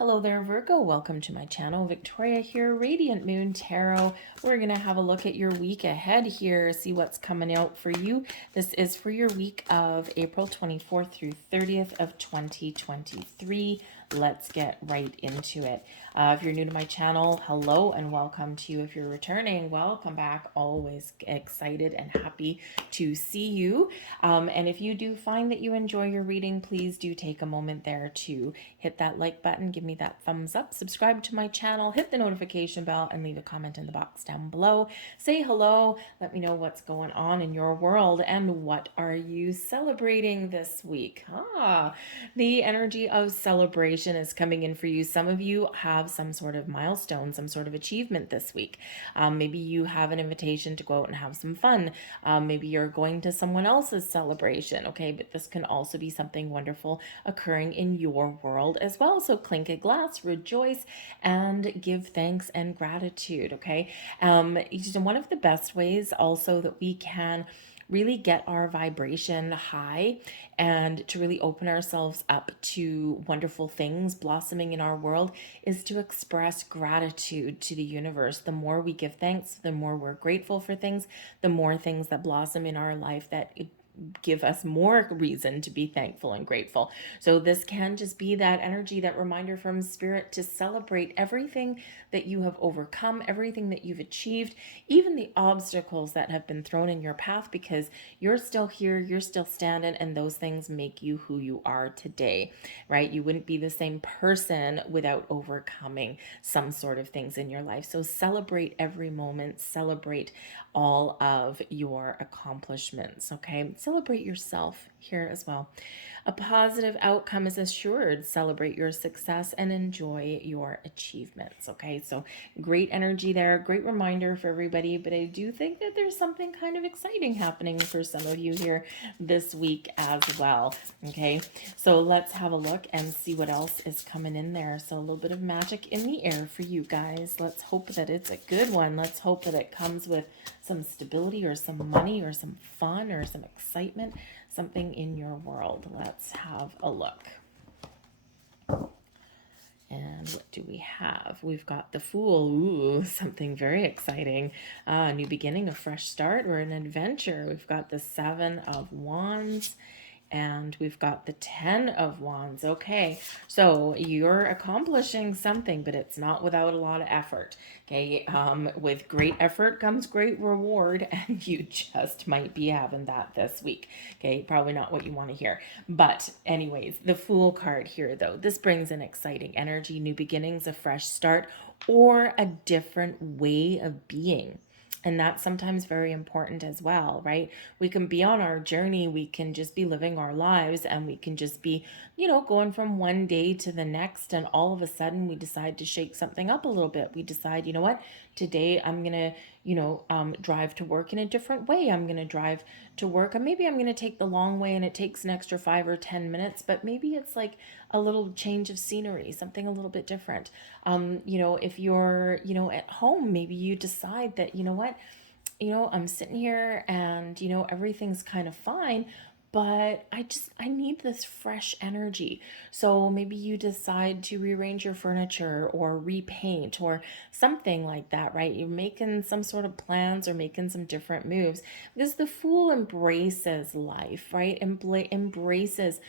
Hello there, Virgo. Welcome to my channel. Victoria here, Radiant Moon Tarot. We're going to have a look at your week ahead here, see what's coming out for you. This is for your week of April 24th through 30th of 2023. Let's get right into it. If you're new to my channel, hello and welcome to you. If you're returning, welcome back. Always excited and happy to see you. And if you do find that you enjoy your reading, please do take a moment there to hit that like button, give me that thumbs up, subscribe to my channel, hit the notification bell, and leave a comment in the box down below. Say hello, let me know what's going on in your world and what are you celebrating this week. The energy of celebration is coming in for you. Some of you have some sort of milestone, some sort of achievement this week. Maybe you have an invitation to go out and have some fun. Maybe you're going to someone else's celebration, okay? But this can also be something wonderful occurring in your world as well. So clink a glass, rejoice, and give thanks and gratitude, okay? One of the best ways also that we can really get our vibration high and to really open ourselves up to wonderful things blossoming in our world is to express gratitude to the universe. The more we give thanks, the more we're grateful for things, the more things that blossom in our life that give us more reason to be thankful and grateful. So this can just be that energy, that reminder from spirit to celebrate everything that you have overcome, everything that you've achieved, even the obstacles that have been thrown in your path, because you're still here, you're still standing, and those things make you who you are today, right? You wouldn't be the same person without overcoming some sort of things in your life. So celebrate every moment, celebrate all of your accomplishments, okay? Celebrate yourself here as well. A positive outcome is assured. Celebrate your success and enjoy your achievements, okay? So great energy there, great reminder for everybody, but I do think that there's something kind of exciting happening for some of you here this week as well, okay? So let's have a look and see what else is coming in there. So a little bit of magic in the air for you guys. Let's hope that it's a good one. Let's hope that it comes with some stability or some money or some fun or some excitement, something in your world. Let's have a look. And what do we have? We've got the Fool. Ooh, something very exciting. A new beginning, a fresh start, or an adventure. We've got the Seven of Wands. And we've got the 10 of Wands. Okay, so you're accomplishing something, but it's not without a lot of effort. Okay, with great effort comes great reward, and you just might be having that this week. Okay, probably not what you want to hear. But anyways, the Fool card here, though, this brings an exciting energy, new beginnings, a fresh start, or a different way of being. And that's sometimes very important as well, right? We can be on our journey, we can just be living our lives, and we can just be, going from one day to the next. And all of a sudden, we decide to shake something up a little bit. We decide, you know what, today I'm going to, drive to work in a different way. I'm going to drive to work, and maybe I'm going to take the long way and it takes an extra 5 or 10 minutes, but maybe it's like a little change of scenery, something a little bit different. If you're, at home, maybe you decide that, you know what, I'm sitting here and, everything's kind of fine, but I need this fresh energy. So maybe you decide to rearrange your furniture or repaint or something like that, right? You're making some sort of plans or making some different moves, because the Fool embraces life, right? Embraces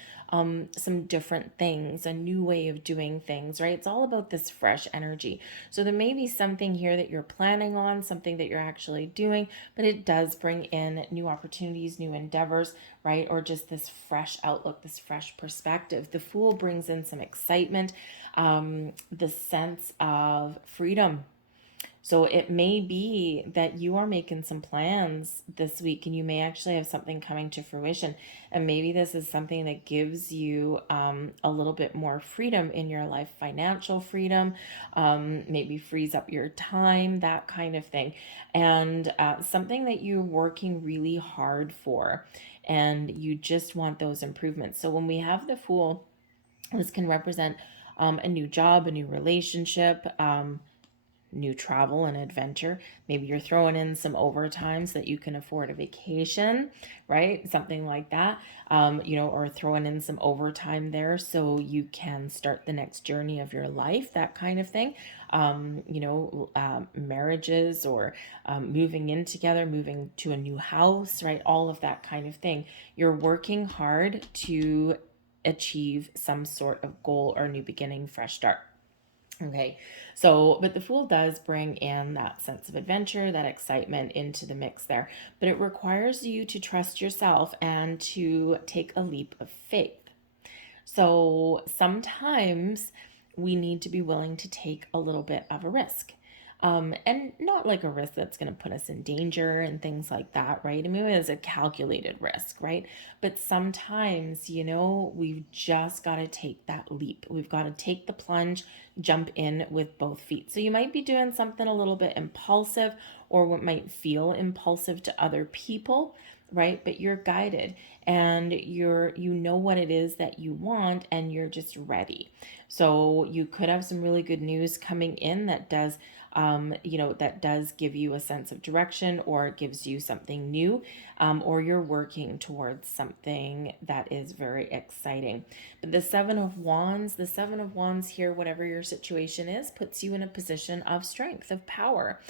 some different things, a new way of doing things, right? It's all about this fresh energy. So there may be something here that you're planning on, something that you're actually doing, but it does bring in new opportunities, new endeavors, right? Or just this fresh outlook, this fresh perspective. The Fool brings in some excitement, the sense of freedom. So it may be that you are making some plans this week and you may actually have something coming to fruition. And maybe this is something that gives you a little bit more freedom in your life, financial freedom, maybe frees up your time, that kind of thing. And something that you're working really hard for and you just want those improvements. So when we have the Fool, this can represent a new job, a new relationship, new travel and adventure. Maybe you're throwing in some overtime so that you can afford a vacation, right? Something like that, or throwing in some overtime there so you can start the next journey of your life, that kind of thing. Marriages or moving in together, moving to a new house, right? All of that kind of thing. You're working hard to achieve some sort of goal or new beginning, fresh start. Okay, so, but the Fool does bring in that sense of adventure, that excitement into the mix there. But it requires you to trust yourself and to take a leap of faith. So sometimes we need to be willing to take a little bit of a risk. And not like a risk that's going to put us in danger and things like that, right? I mean, it's a calculated risk, right? But sometimes, we've just got to take that leap. We've got to take the plunge, jump in with both feet. So you might be doing something a little bit impulsive or what might feel impulsive to other people, right? But you're guided and you know what it is that you want and you're just ready. So you could have some really good news coming in that does that does give you a sense of direction, or it gives you something new, or you're working towards something that is very exciting. But the Seven of Wands here, whatever your situation is, puts you in a position of strength, of power,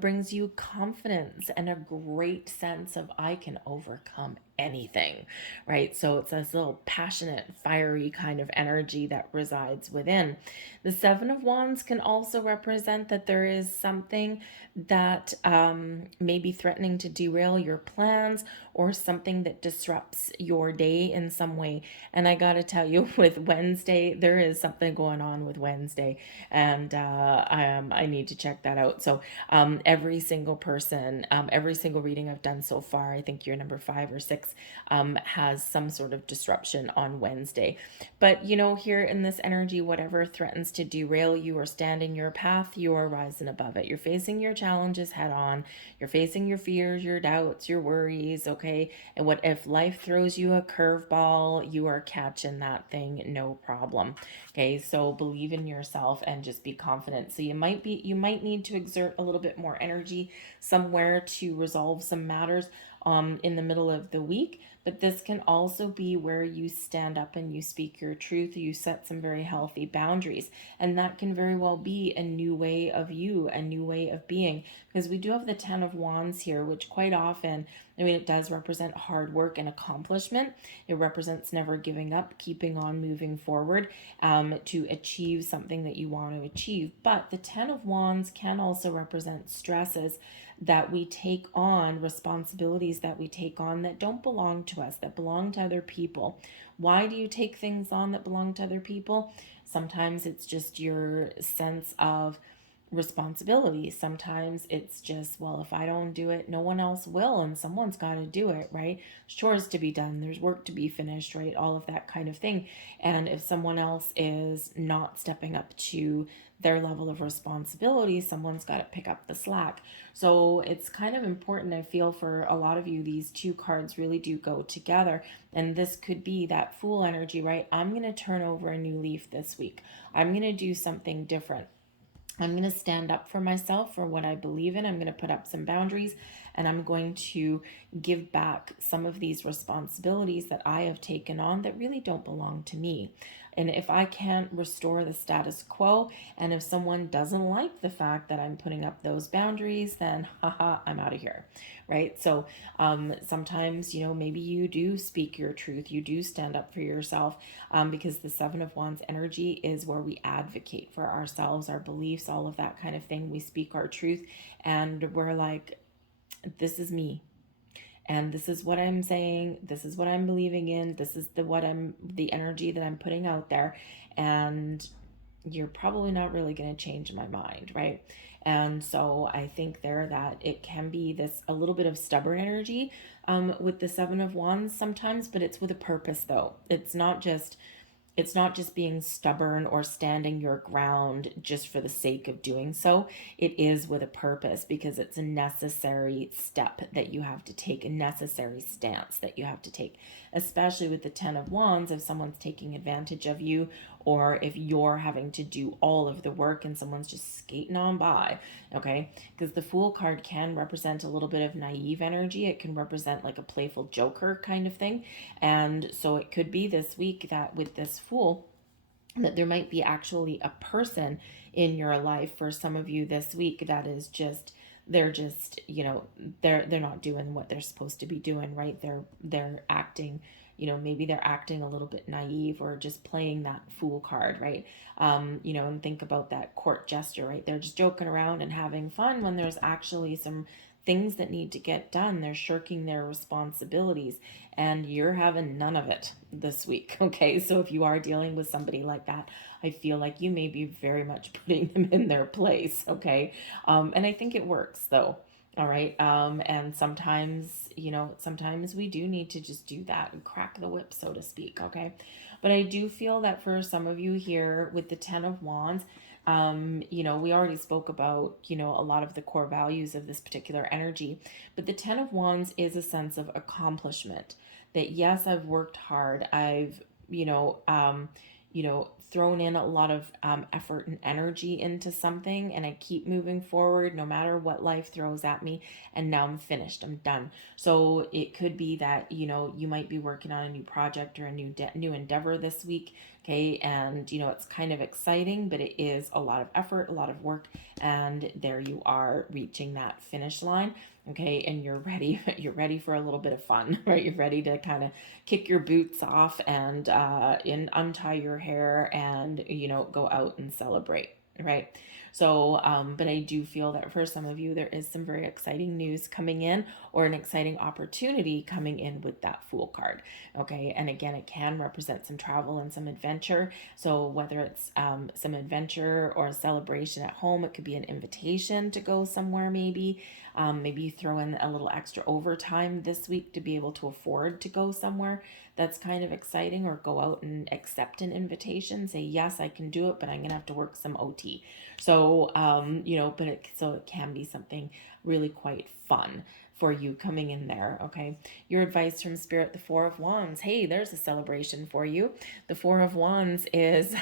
brings you confidence and a great sense of I can overcome anything, right? So it's this little passionate, fiery kind of energy that resides within. The Seven of Wands can also represent that there is something that may be threatening to derail your plans or something that disrupts your day in some way. And I got to tell you, with Wednesday, there is something going on with Wednesday, and I need to check that out. So every single person, every single reading I've done so far, I think you're number 5 or 6, has some sort of disruption on Wednesday. But here in this energy, whatever threatens to derail you or stand in your path, you are rising above it. You're facing your challenges head on. You're facing your fears, your doubts, your worries, okay? And what if life throws you a curveball, you are catching that thing, no problem. Okay, so believe in yourself and just be confident. So you might need to exert a little bit more energy somewhere to resolve some matters in the middle of the week. But this can also be where you stand up and you speak your truth. You set some very healthy boundaries. And that can very well be a new way of you, a new way of being. Because we do have the 10 of Wands here, which quite often, it does represent hard work and accomplishment. It represents never giving up, keeping on moving forward to achieve something that you want to achieve. But the 10 of Wands can also represent stresses that we take on, responsibilities that we take on that don't belong to us, that belong to other people. Why do you take things on that belong to other people? Sometimes it's just your sense of responsibility. Sometimes it's just, well, if I don't do it, no one else will, and someone's got to do it, right? There's chores to be done, there's work to be finished, right? All of that kind of thing. And if someone else is not stepping up to their level of responsibility, someone's got to pick up the slack. So it's kind of important, I feel, for a lot of you, these two cards really do go together. And this could be that Fool energy, right? I'm going to turn over a new leaf this week. I'm going to do something different. I'm going to stand up for myself, for what I believe in. I'm going to put up some boundaries, and I'm going to give back some of these responsibilities that I have taken on that really don't belong to me. And if I can't restore the status quo, and if someone doesn't like the fact that I'm putting up those boundaries, then haha, I'm out of here, right? So sometimes, maybe you do speak your truth, you do stand up for yourself, because the Seven of Wands energy is where we advocate for ourselves, our beliefs, all of that kind of thing. We speak our truth, and we're like, this is me. And this is what I'm saying, this is what I'm believing in, this is the energy that I'm putting out there, and you're probably not really going to change my mind, right? And so I think there that it can be this a little bit of stubborn energy with the Seven of Wands sometimes, but it's with a purpose though. It's not just being stubborn or standing your ground just for the sake of doing so. It is with a purpose, because it's a necessary step that you have to take, a necessary stance that you have to take, especially with the 10 of Wands. If someone's taking advantage of you, or if you're having to do all of the work and someone's just skating on by, okay? Because the Fool card can represent a little bit of naive energy. It can represent like a playful joker kind of thing. And so it could be this week that with this Fool, that there might be actually a person in your life for some of you this week that is just, they're just, they're not doing what they're supposed to be doing, right? They're acting, maybe they're acting a little bit naive or just playing that Fool card, right? And think about that court gesture, right? They're just joking around and having fun when there's actually some things that need to get done. They're shirking their responsibilities, and you're having none of it this week. Okay, so if you are dealing with somebody like that, I feel like you may be very much putting them in their place. Okay, and I think it works though. All right, and sometimes, sometimes we do need to just do that and crack the whip, so to speak. Okay, but I do feel that for some of you here with the Ten of Wands, we already spoke about, a lot of the core values of this particular energy, but the Ten of Wands is a sense of accomplishment that, yes, I've worked hard. I've, thrown in a lot of effort and energy into something, and I keep moving forward no matter what life throws at me. And now I'm finished. I'm done. So it could be that, you might be working on a new project or a new endeavor this week. Okay. And, it's kind of exciting, but it is a lot of effort, a lot of work. And there you are reaching that finish line. Okay, and you're ready. You're ready for a little bit of fun, right? You're ready to kind of kick your boots off and untie your hair and go out and celebrate, right? So, but I do feel that for some of you, there is some very exciting news coming in, or an exciting opportunity coming in with that Fool card. Okay, and again, it can represent some travel and some adventure. So whether it's some adventure or a celebration at home, it could be an invitation to go somewhere, maybe. Maybe you throw in a little extra overtime this week to be able to afford to go somewhere that's kind of exciting, or go out and accept an invitation. Say, yes, I can do it, but I'm going to have to work some OT. So, so it can be something really quite fun for you coming in there. Okay. Your advice from Spirit, the Four of Wands. Hey, there's a celebration for you. The Four of Wands is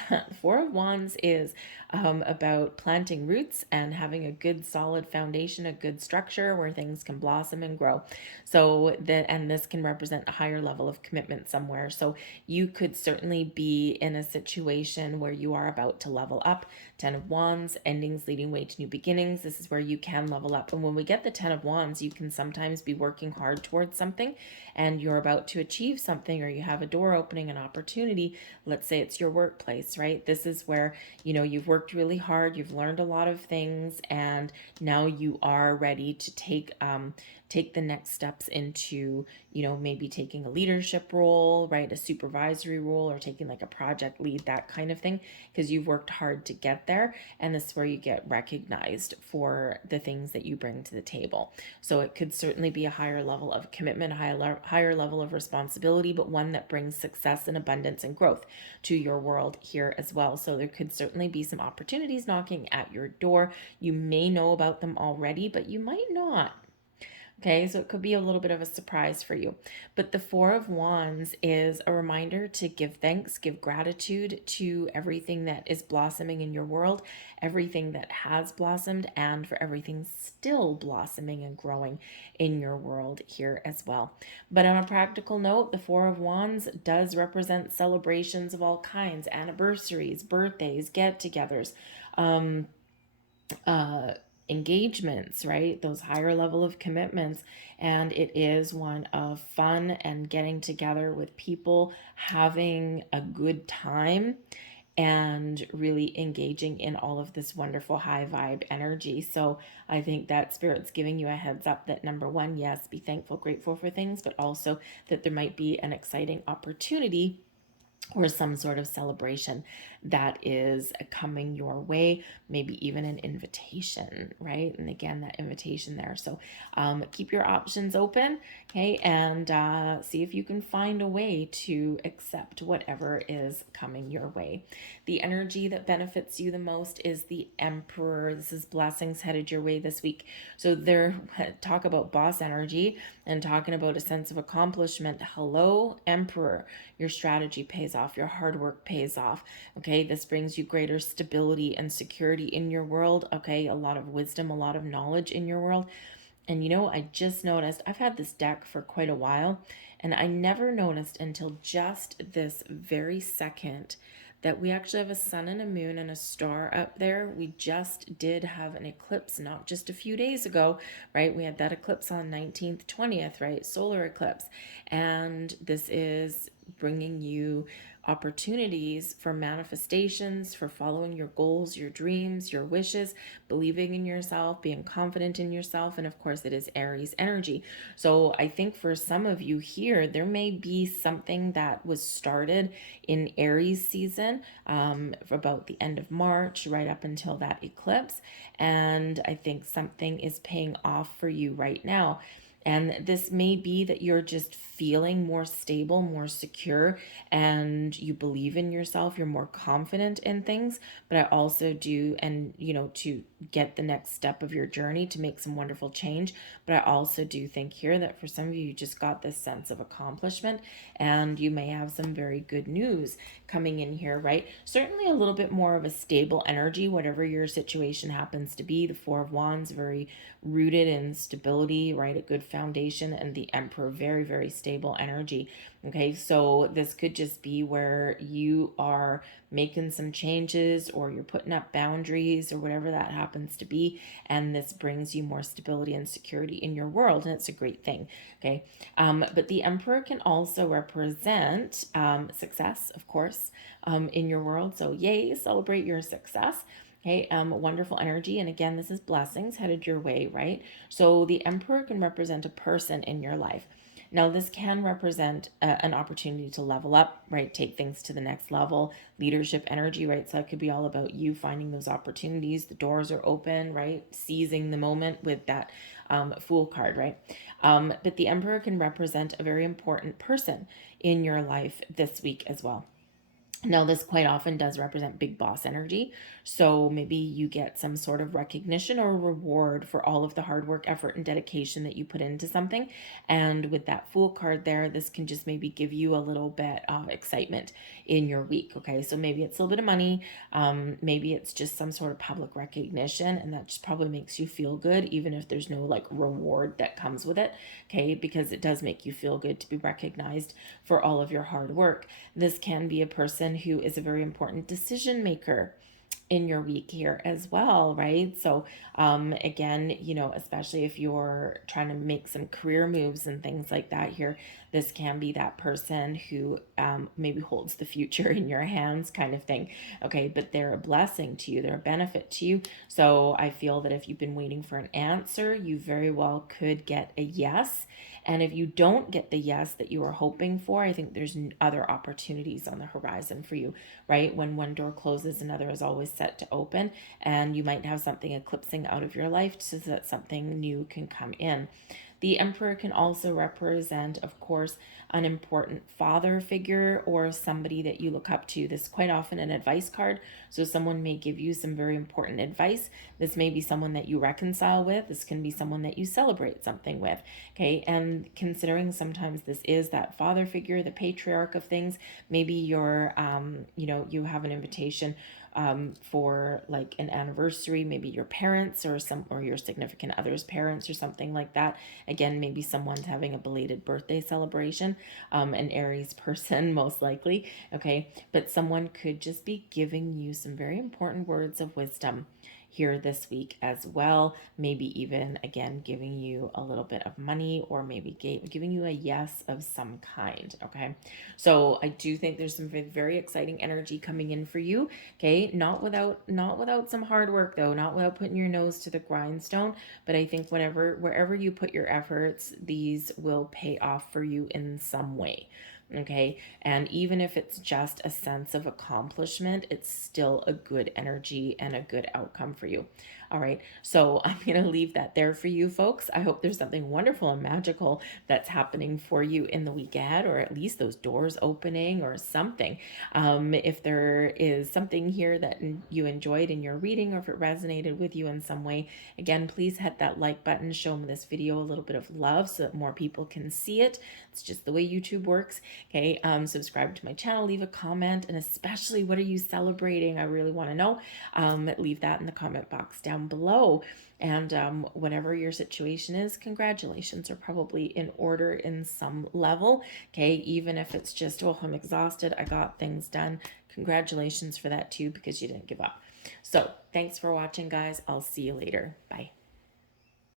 about planting roots and having a good solid foundation, a good structure where things can blossom and grow. So and this can represent a higher level of commitment somewhere. So you could certainly be in a situation where you are about to level up. Ten of Wands, endings leading way to new beginnings. This is where you can level up. And when we get the Ten of Wands, you can sometimes be working hard towards something and you're about to achieve something, or you have a door opening, an opportunity. Let's say it's your workplace, right? This is where, you've worked really hard, you've learned a lot of things, and now you are ready to take the next steps into, maybe taking a leadership role, right? A supervisory role, or taking like a project lead, that kind of thing, because you've worked hard to get there. And this is where you get recognized for the things that you bring to the table. So it could certainly be a higher level of commitment, a higher level of responsibility, but one that brings success and abundance and growth to your world here as well. So there could certainly be some opportunities knocking at your door. You may know about them already, but you might not. Okay, so it could be a little bit of a surprise for you. But the Four of Wands is a reminder to give thanks, give gratitude to everything that is blossoming in your world, everything that has blossomed, and for everything still blossoming and growing in your world here as well. But on a practical note, the Four of Wands does represent celebrations of all kinds, anniversaries, birthdays, get-togethers, engagements, right? Those higher level of commitments. And it is one of fun and getting together with people, having a good time, and really engaging in all of this wonderful high vibe energy. So I think that Spirit's giving you a heads up that, number one, yes, be thankful, grateful for things, but also that there might be an exciting opportunity or some sort of celebration that is coming your way, maybe even an invitation, right? And again, that invitation there. So keep your options open, okay? And see if you can find a way to accept whatever is coming your way. The energy that benefits you the most is the Emperor. This is blessings headed your way this week. So there, talk about boss energy. And talking about a sense of accomplishment, hello, Emperor. Your strategy pays off, your hard work pays off. Okay, this brings you greater stability and security in your world. Okay, a lot of wisdom, a lot of knowledge in your world. And I just noticed I've had this deck for quite a while, and I never noticed until just this very second that we actually have a sun and a moon and a star up there. We just did have an eclipse not just a few days ago, right? We had that eclipse on 19th, 20th, right? Solar eclipse. And this is bringing you opportunities for manifestations, for following your goals, your dreams, your wishes, believing in yourself, being confident in yourself. And of course, it is Aries energy. So I think for some of you here, there may be something that was started in Aries season for about the end of March, right up until that eclipse. And I think something is paying off for you right now. And this may be that you're just feeling more stable, more secure, and you believe in yourself. You're more confident in things. But I also do, and to get the next step of your journey to make some wonderful change. But I also do think here that for some of you, you just got this sense of accomplishment, and you may have some very good news coming in here, right? Certainly a little bit more of a stable energy, whatever your situation happens to be. The Four of Wands, very rooted in stability, right? A good foundation, and the Emperor, very, very stable energy. Okay, so this could just be where you are making some changes, or you're putting up boundaries, or whatever that happens to be, and this brings you more stability and security in your world, and it's a great thing. Okay, but the Emperor can also represent success, of course, in your world. So yay, celebrate your success. Okay, wonderful energy. And again, this is blessings headed your way, right? So the Emperor can represent a person in your life. Now, this can represent an opportunity to level up, right? Take things to the next level, leadership energy, right? So it could be all about you finding those opportunities. The doors are open, right? Seizing the moment with that Fool card, right? But the Emperor can represent a very important person in your life this week as well. Now, this quite often does represent big boss energy. So maybe you get some sort of recognition or reward for all of the hard work, effort, and dedication that you put into something. And with that Fool card there, this can just maybe give you a little bit of excitement in your week. Okay, so maybe it's a little bit of money. Maybe it's just some sort of public recognition, and that just probably makes you feel good, even if there's no like reward that comes with it. Okay, because it does make you feel good to be recognized for all of your hard work. This can be a person who is a very important decision maker in your week here as well, right? So again, especially if you're trying to make some career moves and things like that here, this can be that person who maybe holds the future in your hands, kind of thing. Okay, but they're a blessing to you, they're a benefit to you. So I feel that if you've been waiting for an answer, you very well could get a yes. And if you don't get the yes that you were hoping for, I think there's other opportunities on the horizon for you, right? When one door closes, another is always set to open, and you might have something eclipsing out of your life so that something new can come in. The Emperor can also represent, of course, an important father figure or somebody that you look up to. This is quite often an advice card. So someone may give you some very important advice. This may be someone that you reconcile with. This can be someone that you celebrate something with. Okay, and considering sometimes this is that father figure, the patriarch of things, maybe you're, you have an invitation for like an anniversary, maybe your parents or your significant other's parents or something like that. Again, maybe someone's having a belated birthday celebration, an Aries person most likely. Okay, but someone could just be giving you some very important words of wisdom here this week as well. Maybe even, again, giving you a little bit of money, or maybe giving you a yes of some kind. Okay, so I do think there's some very exciting energy coming in for you. Okay, not without some hard work though, not without putting your nose to the grindstone. But I think wherever you put your efforts, these will pay off for you in some way. Okay, and even if it's just a sense of accomplishment, it's still a good energy and a good outcome for you. All right, so I'm going to leave that there for you folks. I hope there's something wonderful and magical that's happening for you in the week ahead, or at least those doors opening or something. If there is something here that you enjoyed in your reading, or if it resonated with you in some way, again, please hit that like button, show this video a little bit of love so that more people can see it. It's just the way YouTube works. Okay, subscribe to my channel, leave a comment, and especially, what are you celebrating? I really want to know. Leave that in the comment box down below. And whatever your situation is, congratulations are probably in order in some level. Okay, even if it's just, oh, I'm exhausted, I got things done. Congratulations for that too, because you didn't give up. So thanks for watching, guys. I'll see you later. Bye.